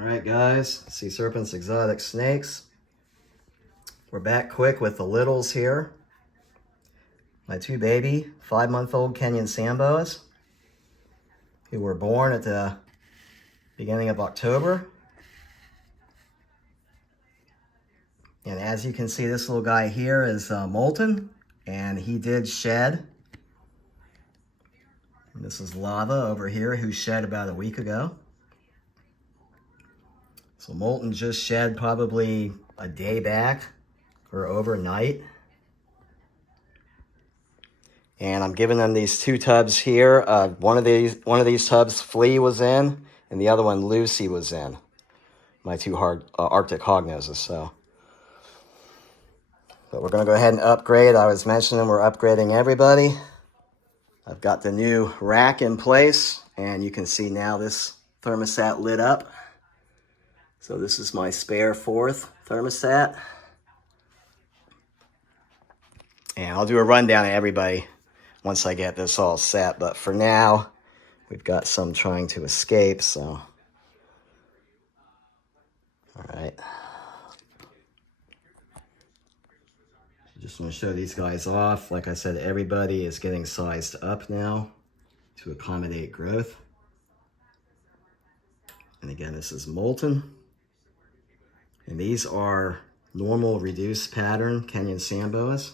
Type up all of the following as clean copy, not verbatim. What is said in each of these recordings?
All right, guys, C-Serpents exotic snakes. We're back quick with the littles here. My two baby, 5-month-old Kenyan sand boas, who were born at the beginning of October. And as you can see, this little guy here is Molten, and he did shed. And this is Lava over here, who shed about a week ago. So Molten just shed probably a day back or overnight. And I'm giving them these two tubs here. One of these tubs Flea was in, and the other one Lucy was in. My two Arctic hognoses. But we're going to go ahead and upgrade. I was mentioning we're upgrading everybody. I've got the new rack in place, and you can see now this thermostat lit up. So this is my spare fourth thermostat. And I'll do a rundown of everybody once I get this all set. But for now, we've got some trying to escape, so. All right. Just want to show these guys off. Like I said, everybody is getting sized up now to accommodate growth. And again, this is Molten. And these are normal reduced pattern Kenyan sand boas.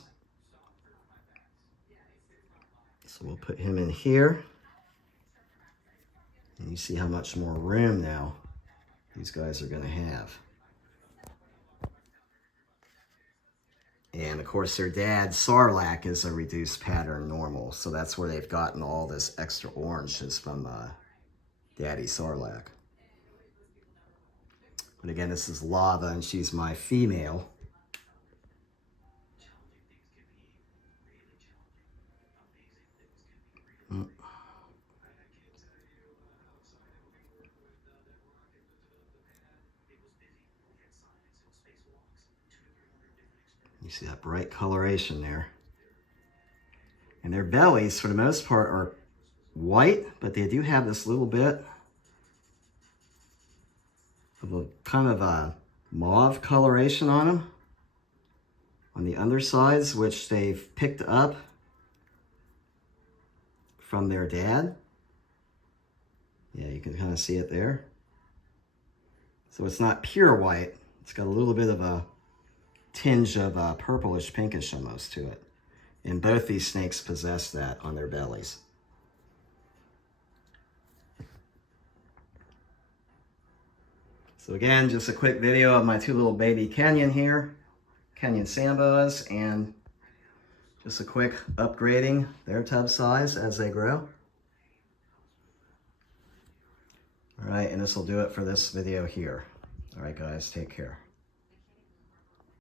So we'll put him in here. And you see how much more room now these guys are going to have. And of course their dad, Sarlacc, is a reduced pattern normal. So that's where they've gotten all this extra orange is from Daddy Sarlacc. But again, this is Lava, and she's my female. You see that bright coloration there. And their bellies, for the most part, are white, but they do have this little bit of a kind of a mauve coloration on them on the undersides, which they've picked up from their dad. Yeah, you can kind of see it there. So it's not pure white. It's got a little bit of a tinge of purplish pinkish almost to it. And both these snakes possess that on their bellies. So again, just a quick video of my two little baby Kenyan here, Kenyan sand boas, and just a quick upgrading their tub size as they grow. All right, and this will do it for this video here. All right, guys, take care.